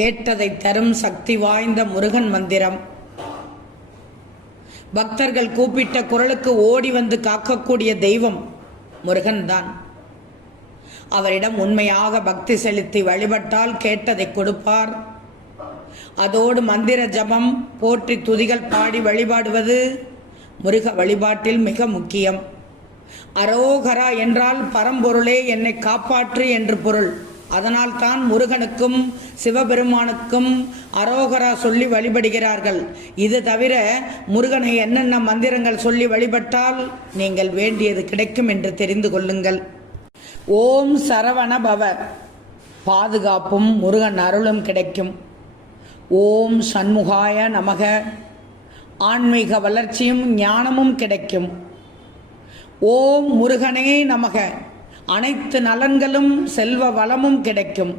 கேட்டதை தரும் சக்தி வாய்ந்த முருகன் மந்திரம். பக்தர்கள் கூப்பிட்ட குரலுக்கு ஓடி வந்து காக்கக்கூடிய தெய்வம் முருகன்தான். அவரிடம் உண்மையாக பக்தி செலுத்தி வழிபட்டால் கேட்டதை கொடுப்பார். அதோடு மந்திர ஜபம், போற்றி துதிகள் பாடி வழிபாடுவது முருக வழிபாட்டில் மிக முக்கியம். அரோகரா என்றால் பரம்பொருளே என்னை காப்பாற்று என்று பொருள். அதனால் தான் முருகனுக்கும் சிவபெருமானுக்கும் அரோகரா சொல்லி வழிபடுகிறார்கள். இது தவிர முருகனை என்னென்ன மந்திரங்கள் சொல்லி வழிபட்டால் நீங்கள் வேண்டியது கிடைக்கும் என்று தெரிந்து கொள்ளுங்கள். ஓம் சரவண பவ, பாதுகாப்பும் முருகன் அருளும் கிடைக்கும். ஓம் சண்முகாய நமக, ஆன்மீக வளர்ச்சியும் ஞானமும் கிடைக்கும். ஓம் முருகனே நமக, அனைத்து நலன்களும் செல்வ வளமும் கிடைக்கும்.